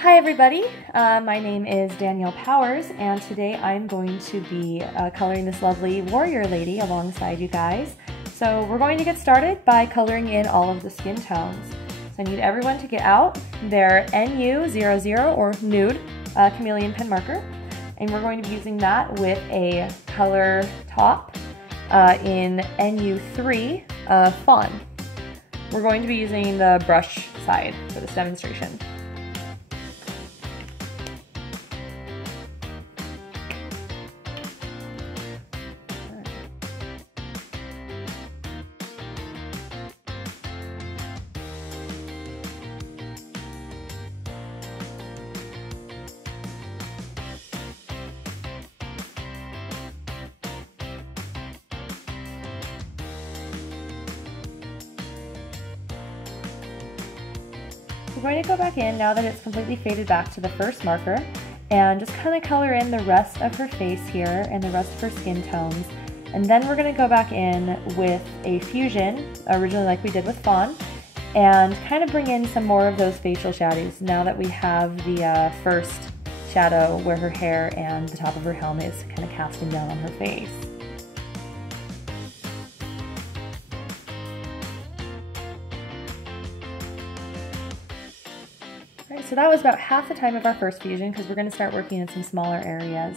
Hi everybody, my name is Dani Powers, and today I'm going to be coloring this lovely warrior lady alongside you guys. So we're going to get started by coloring in all of the skin tones. So I need everyone to get out their NU00 or nude chameleon pen marker, and we're going to be using that with a color top in NU3 fawn. We're going to be using the brush side for this demonstration. We're going to go back in now that it's completely faded back to the first marker and just kind of color in the rest of her face here and the rest of her skin tones. And then we're going to go back in with a fusion, originally like we did with fawn, and kind of bring in some more of those facial shadows now that we have the first shadow where her hair and the top of her helmet is kind of casting down on her face. So that was about half the time of our first fusion because we're going to start working in some smaller areas.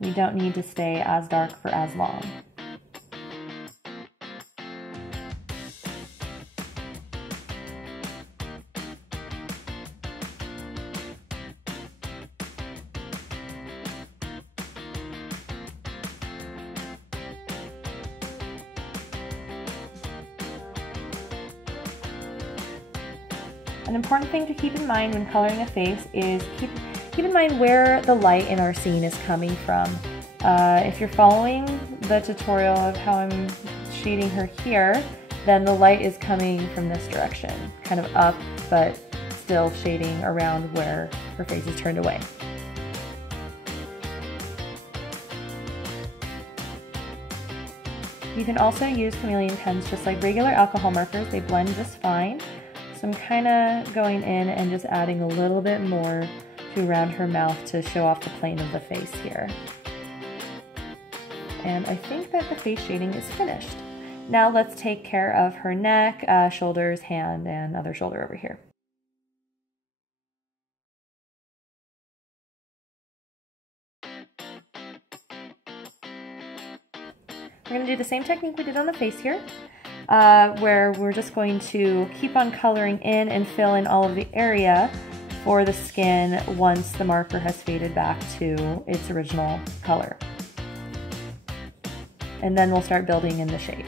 We don't need to stay as dark for as long. An important thing to keep in mind when coloring a face is keep in mind where the light in our scene is coming from. If you're following the tutorial of how I'm shading her here, then the light is coming from this direction, kind of up, but still shading around where her face is turned away. You can also use chameleon pens just like regular alcohol markers. They blend just fine. So I'm kind of going in and just adding a little bit more to around her mouth to show off the plane of the face here. And I think that the face shading is finished. Now let's take care of her neck, shoulders, hand, and other shoulder over here. We're going to do the same technique we did on the face here. Where we're just going to keep on coloring in and fill in all of the area for the skin once the marker has faded back to its original color. And then we'll start building in the shape.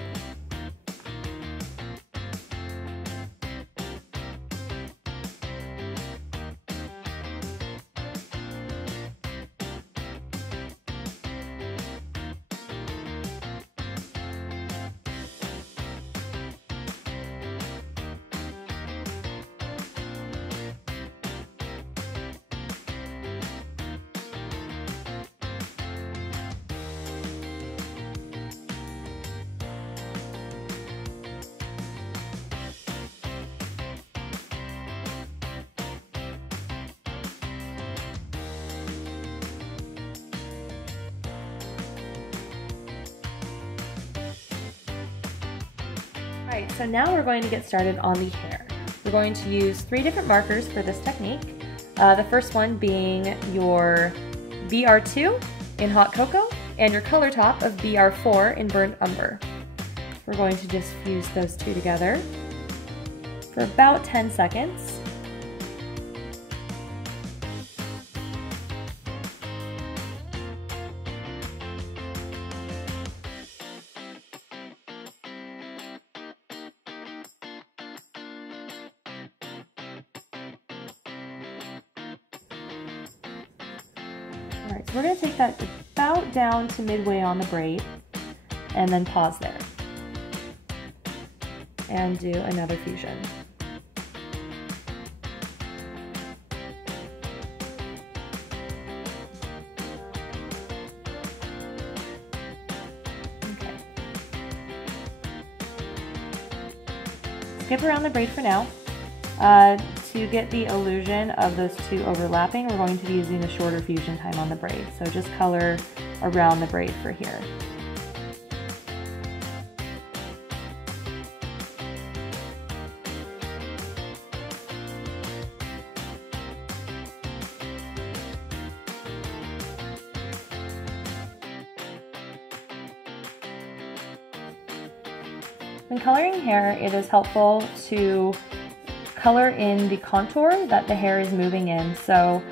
Alright, so now we're going to get started on the hair. We're going to use 3 different markers for this technique. The first one being your BR2 in Hot Cocoa and your color top of BR4 in Burnt Umber. We're going to just fuse those two together for about 10 seconds. Alright, so we're going to take that about down to midway on the braid and then pause there and do another fusion. Okay. Skip around the braid for now. to get the illusion of those two overlapping, we're going to be using the shorter fusion time on the braid. So just color around the braid for here. When coloring hair, it is helpful to color in the contour that the hair is moving in. So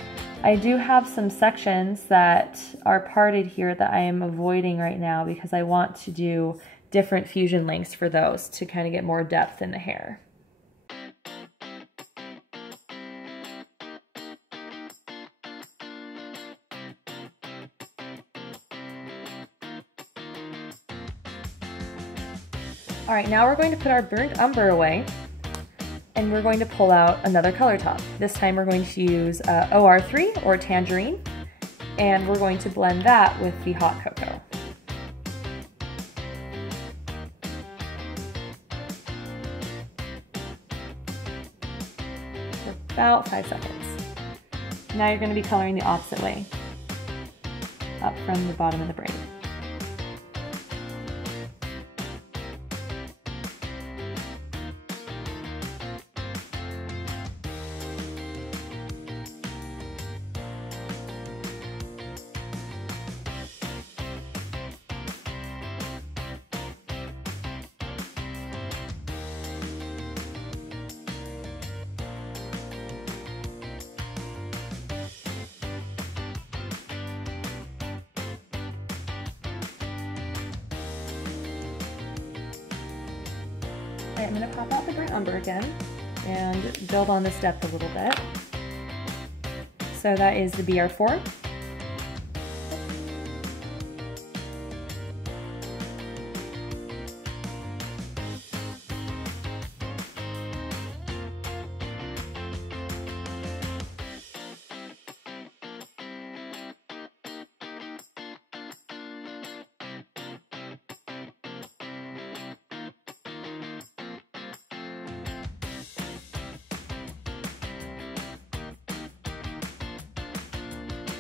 I do have some sections that are parted here that I am avoiding right now because I want to do different fusion lengths for those to kind of get more depth in the hair. All right, now we're going to put our burnt umber away, and we're going to pull out another color top. This time we're going to use OR3 or tangerine, and we're going to blend that with the hot cocoa. For about 5 seconds. Now you're going to be coloring the opposite way, up from the bottom of the braid. I'm going to pop out the burnt umber again and build on this depth a little bit. So that is the BR4.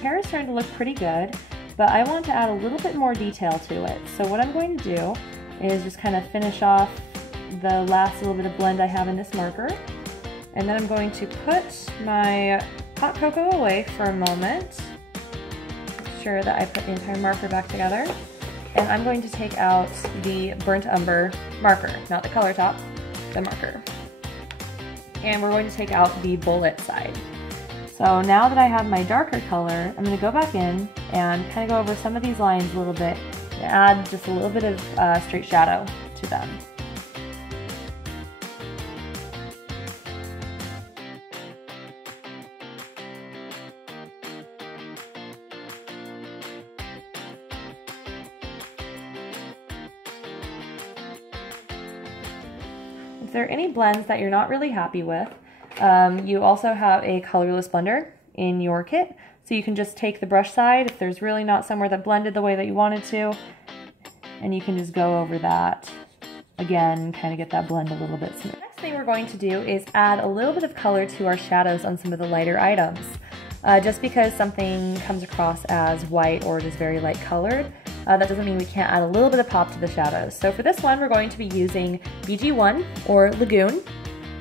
Hair is starting to look pretty good, but I want to add a little bit more detail to it. So what I'm going to do is just kind of finish off the last little bit of blend I have in this marker. And then I'm going to put my hot cocoa away for a moment. Make sure that I put the entire marker back together. And I'm going to take out the burnt umber marker, not the color top, the marker. And we're going to take out the bullet side. So now that I have my darker color, I'm going to go back in and kind of go over some of these lines a little bit and add just a little bit of straight shadow to them. If there are any blends that you're not really happy with, you also have a colorless blender in your kit, so you can just take the brush side if there's really not somewhere that blended the way that you wanted to, and you can just go over that again, kind of get that blend a little bit smooth. The next thing we're going to do is add a little bit of color to our shadows on some of the lighter items. Just because something comes across as white or just very light colored, that doesn't mean we can't add a little bit of pop to the shadows. So for this one, we're going to be using BG1 or Lagoon,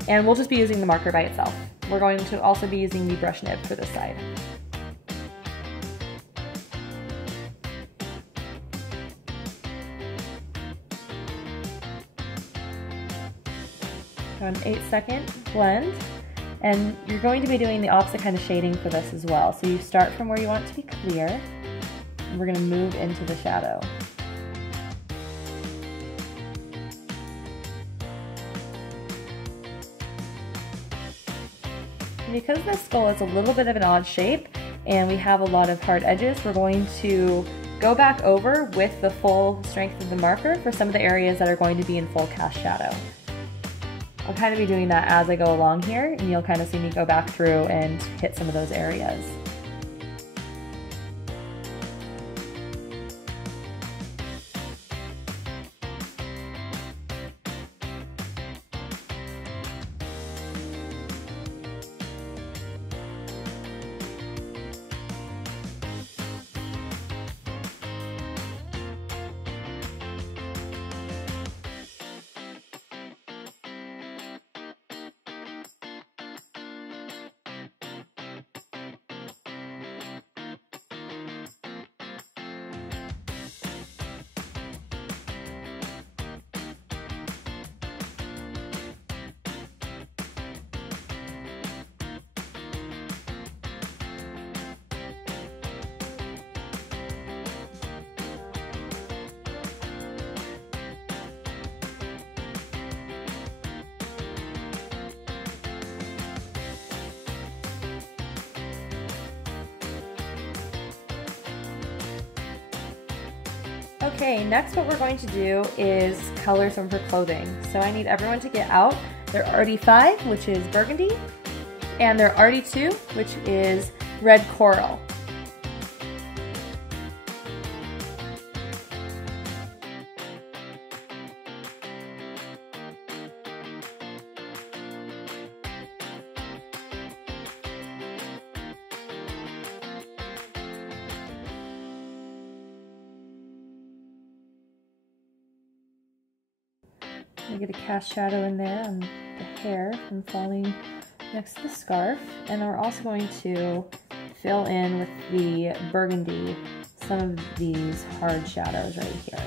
and we'll just be using the marker by itself. We're going to also be using the brush nib for this side. So an 8-second blend, and you're going to be doing the opposite kind of shading for this as well. So you start from where you want it to be clear, and we're going to move into the shadow. Because this skull is a little bit of an odd shape and we have a lot of hard edges, we're going to go back over with the full strength of the marker for some of the areas that are going to be in full cast shadow. I'll kind of be doing that as I go along here, and you'll kind of see me go back through and hit some of those areas. Okay, next what we're going to do is color some of her clothing. So I need everyone to get out their RD5, which is burgundy, and their RD2, which is red coral. We get a cast shadow in there on the hair from falling next to the scarf, and we're also going to fill in with the burgundy some of these hard shadows right here.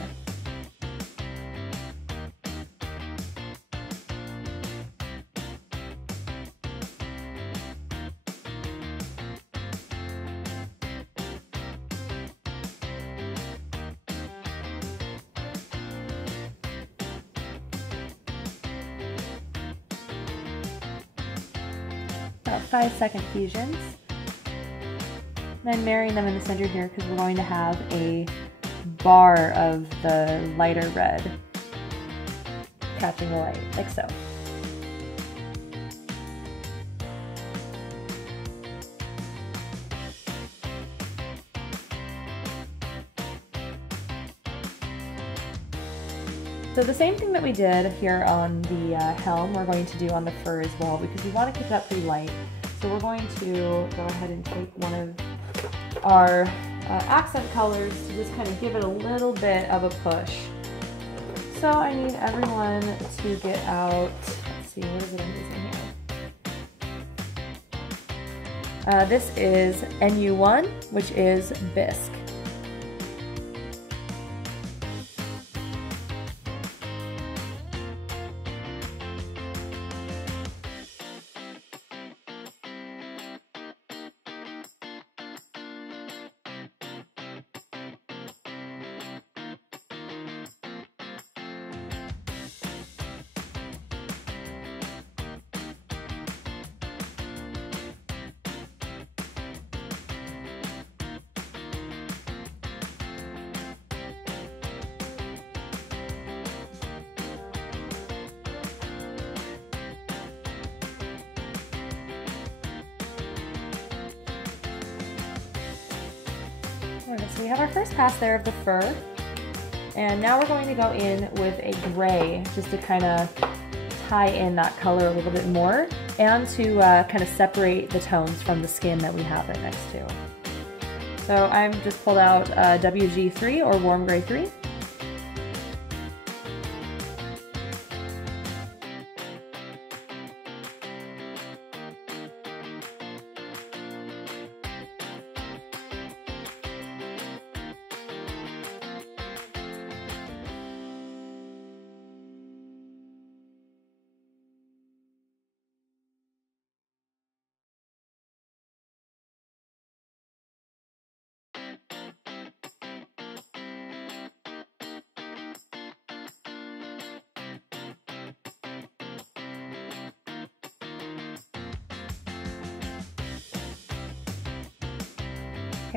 About 5-second fusions. Then marrying them in the center here because we're going to have a bar of the lighter red catching the light, like so. So the same thing that we did here on the helm, we're going to do on the fur as well, because we want to keep that pretty light. So we're going to go ahead and take one of our accent colors to just kind of give it a little bit of a push. So I need everyone to get out, let's see, what is it I'm using here? This is NU1, which is bisque. So we have our first pass there of the fur, and now we're going to go in with a gray just to kind of tie in that color a little bit more and to kind of separate the tones from the skin that we have it next to. So I've just pulled out WG3 or warm gray 3.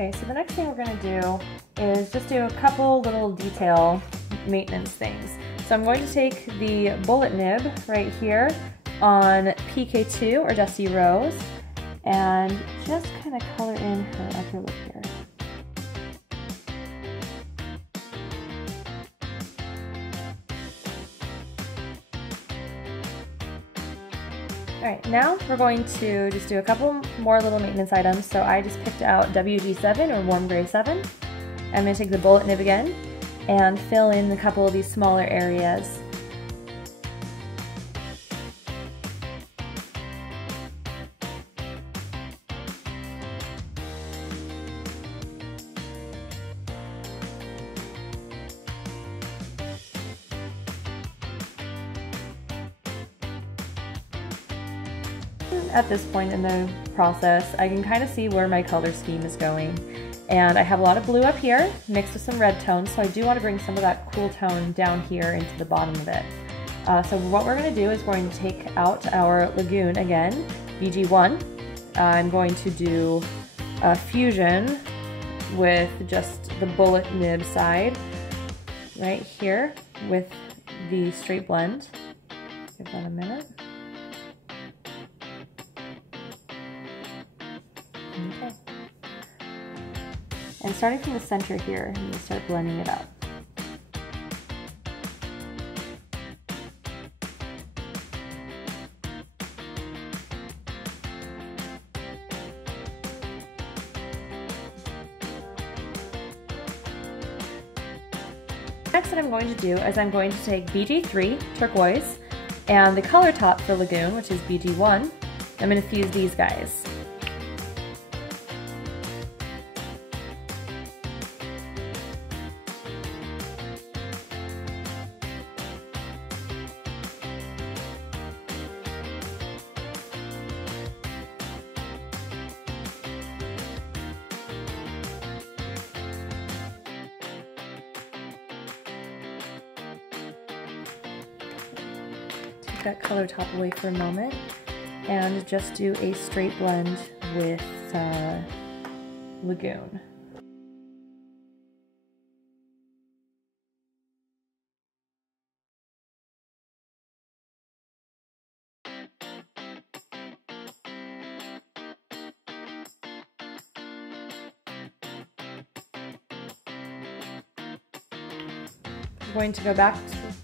Okay, so the next thing we're going to do is just do a couple little detail maintenance things. So I'm going to take the bullet nib right here on PK2 or Dusty Rose and just kind of color in her upper lip here. Alright, now we're going to just do a couple more little maintenance items. So I just picked out WG7 or Warm Gray 7. I'm going to take the bullet nib again and fill in a couple of these smaller areas. At this point in the process, I can kind of see where my color scheme is going. And I have a lot of blue up here mixed with some red tones, so I do want to bring some of that cool tone down here into the bottom of it. So what we're going to do is we're going to take out our Lagoon again, BG1. I'm going to do a fusion with just the bullet nib side right here with the straight blend. Give that a minute. Okay. And starting from the center here, I'm going to start blending it up. Next, what I'm going to do is I'm going to take BG3 turquoise and the color top for Lagoon, which is BG1. I'm going to fuse these guys. That color top away for a moment and just do a straight blend with Lagoon. I'm going to go back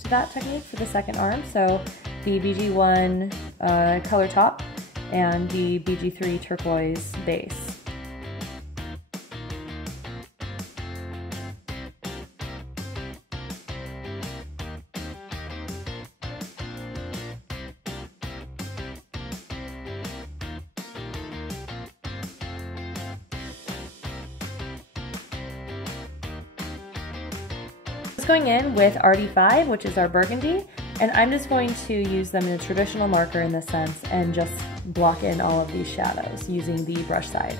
to that technique for the second arm. So the BG1 color top and the BG3 turquoise base. Going in with RD5, which is our burgundy, and I'm just going to use them in a traditional marker in this sense and just block in all of these shadows using the brush side.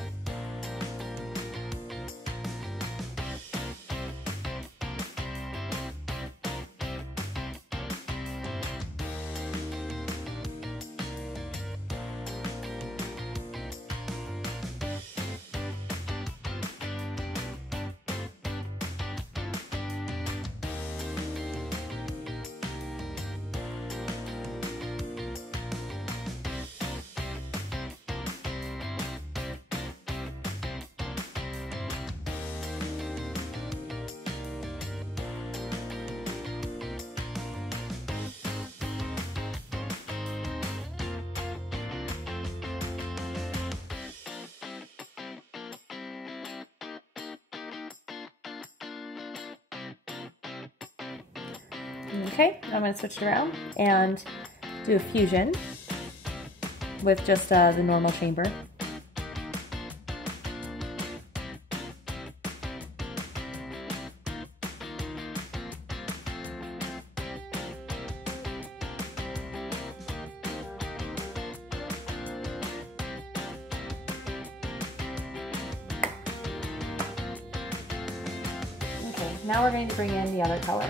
Okay, I'm going to switch it around and do a fusion with just the normal chamber. Okay, now we're going to bring in the other color,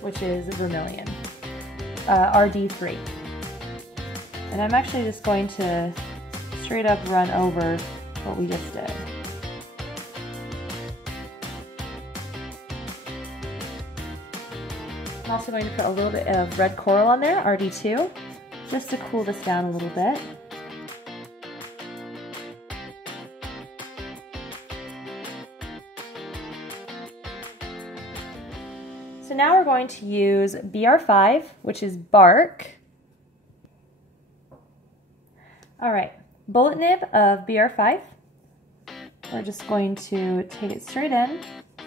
which is Vermilion, RD3. And I'm actually just going to straight up run over what we just did. I'm also going to put a little bit of red coral on there, RD2, just to cool this down a little bit. So now we're going to use BR5, which is bark. All right, bullet nib of BR5. We're just going to take it straight in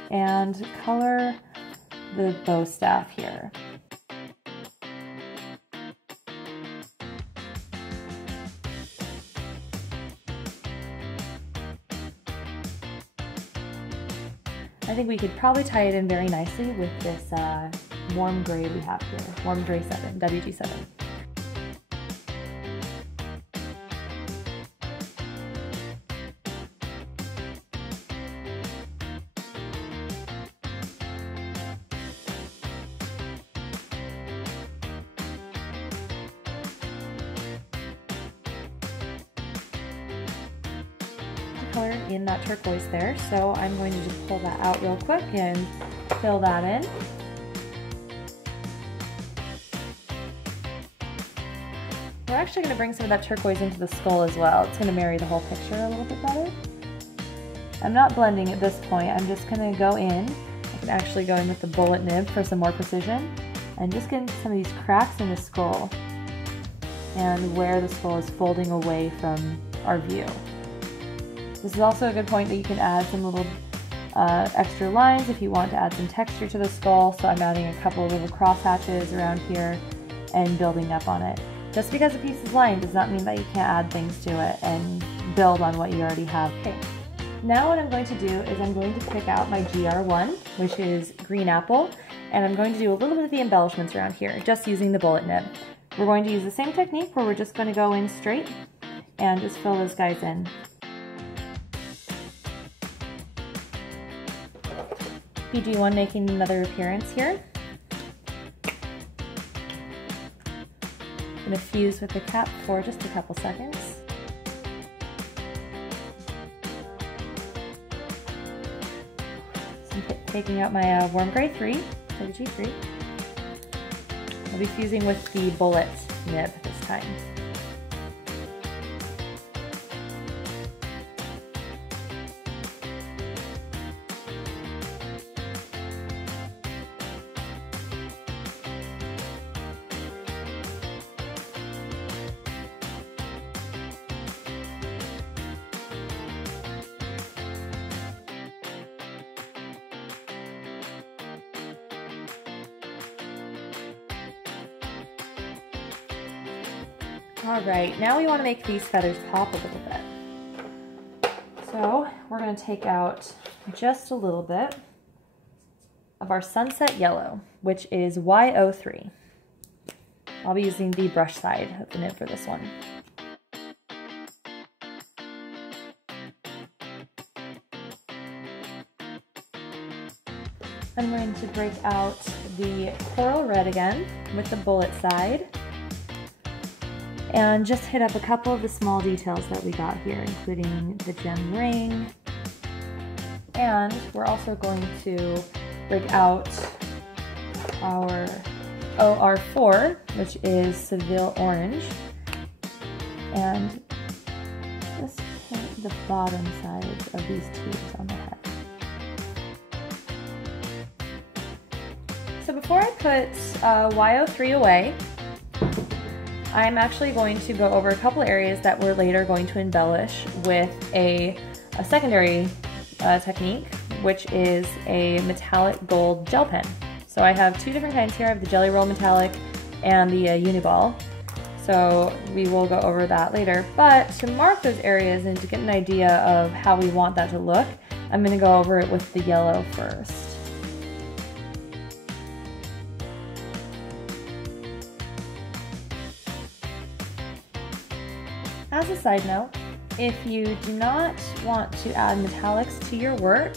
and color the bow staff here. I think we could probably tie it in very nicely with this warm gray we have here, warm gray 7, WG7. color in that turquoise there, so I'm going to just pull that out real quick and fill that in. We're actually going to bring some of that turquoise into the skull as well. It's going to marry the whole picture a little bit better. I'm not blending at this point, I'm just going to go in. I can actually go in with the bullet nib for some more precision and just get into some of these cracks in the skull and where the skull is folding away from our view. This is also a good point that you can add some little extra lines if you want to add some texture to the skull. So I'm adding a couple of little cross hatches around here and building up on it. Just because a piece is lined does not mean that you can't add things to it and build on what you already have. Okay. Now what I'm going to do is I'm going to pick out my GR1, which is green apple, and I'm going to do a little bit of the embellishments around here, just using the bullet nib. We're going to use the same technique where we're just going to go in straight and just fill those guys in. PG1 making another appearance here. I'm going to fuse with the cap for just a couple seconds. So I'm taking out my Warm Gray 3, or G3. I'll be fusing with the bullet nib this time. Alright, now we want to make these feathers pop a little bit. So we're going to take out just a little bit of our sunset yellow, which is Y03. I'll be using the brush side of the nib for this one. I'm going to break out the coral red again with the bullet side. And just hit up a couple of the small details that we got here, including the gem ring. And we're also going to break out our OR4, which is Seville Orange, and just paint the bottom sides of these tubes on the head. So before I put Y03 away, I'm actually going to go over a couple areas that we're later going to embellish with a secondary technique, which is a metallic gold gel pen. So I have two different kinds here. I have the Jelly Roll Metallic and the Uniball. So we will go over that later. But to mark those areas and to get an idea of how we want that to look, I'm going to go over it with the yellow first. As a side note, if you do not want to add metallics to your work,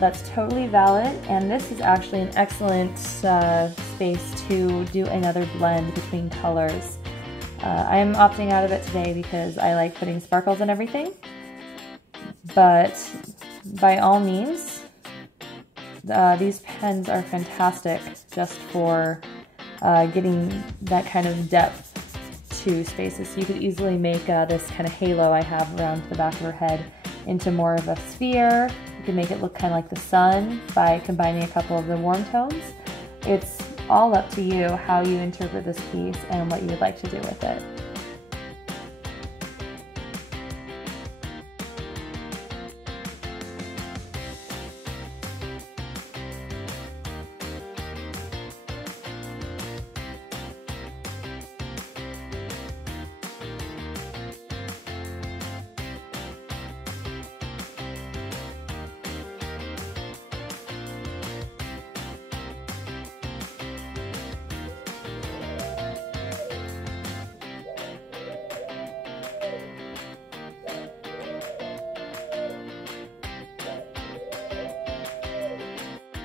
that's totally valid, and this is actually an excellent space to do another blend between colors. I'm opting out of it today because I like putting sparkles in everything, but by all means, these pens are fantastic just for getting that kind of depth to spaces. So you could easily make this kind of halo I have around the back of her head into more of a sphere. You can make it look kind of like the sun by combining a couple of the warm tones. It's all up to you how you interpret this piece and what you would like to do with it.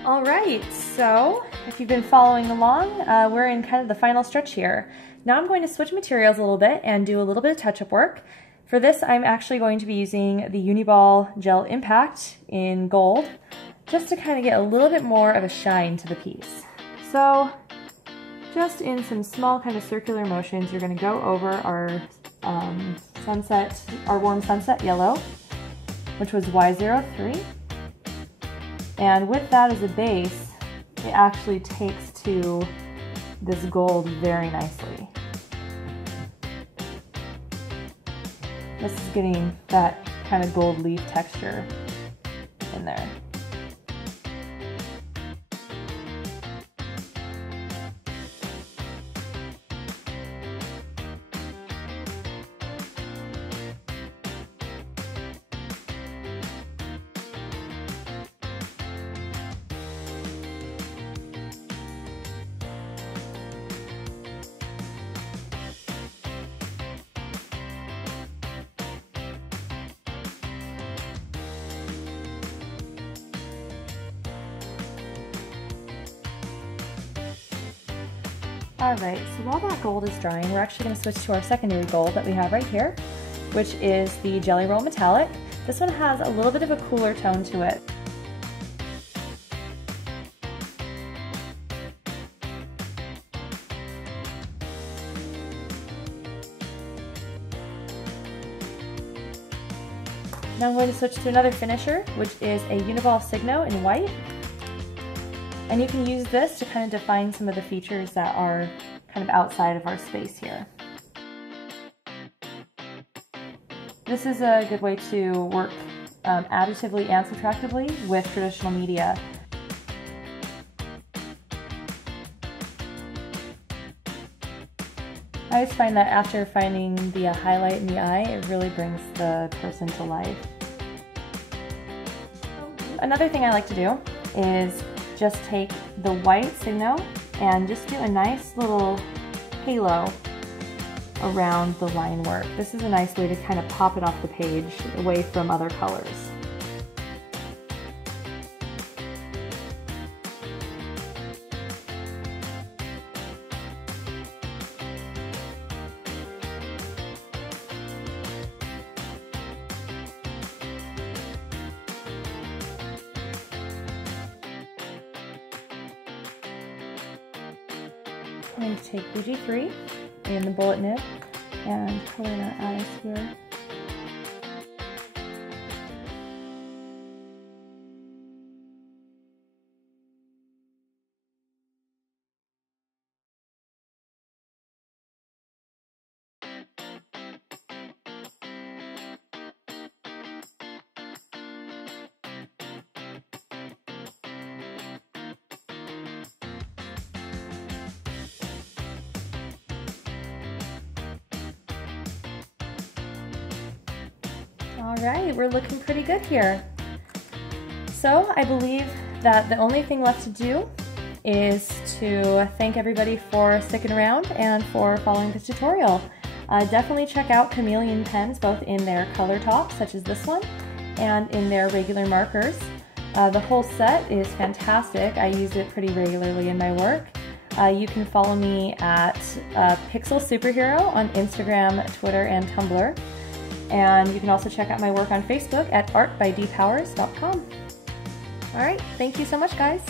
Alright, so if you've been following along, we're in kind of the final stretch here. Now I'm going to switch materials a little bit and do a little bit of touch-up work. For this, I'm actually going to be using the Uniball Gel Impact in gold, just to kind of get a little bit more of a shine to the piece. So, just in some small kind of circular motions, you're going to go over our warm sunset yellow, which was Y03. And with that as a base, it actually takes to this gold very nicely. This is getting that kind of gold leaf texture in there. Alright, so while that gold is drying, we're actually going to switch to our secondary gold that we have right here, which is the Jelly Roll Metallic. This one has a little bit of a cooler tone to it. Now I'm going to switch to another finisher, which is a Uniball Signo in white. And you can use this to kind of define some of the features that are kind of outside of our space here. This is a good way to work additively and subtractively with traditional media. I always find that after finding the highlight in the eye, it really brings the person to life. Another thing I like to do is just take the white Signo and just do a nice little halo around the line work. This is a nice way to kind of pop it off the page away from other colors. I'm going to take BG3 in the bullet nib and color in our eyes here. Alright, we're looking pretty good here. So I believe that the only thing left to do is to thank everybody for sticking around and for following this tutorial. Definitely check out Chameleon pens, both in their color tops, such as this one, and in their regular markers. The whole set is fantastic. I use it pretty regularly in my work. You can follow me at Pixel Superhero on Instagram, Twitter, and Tumblr. And you can also check out my work on Facebook at artbydpowers.com. Alright, thank you so much, guys.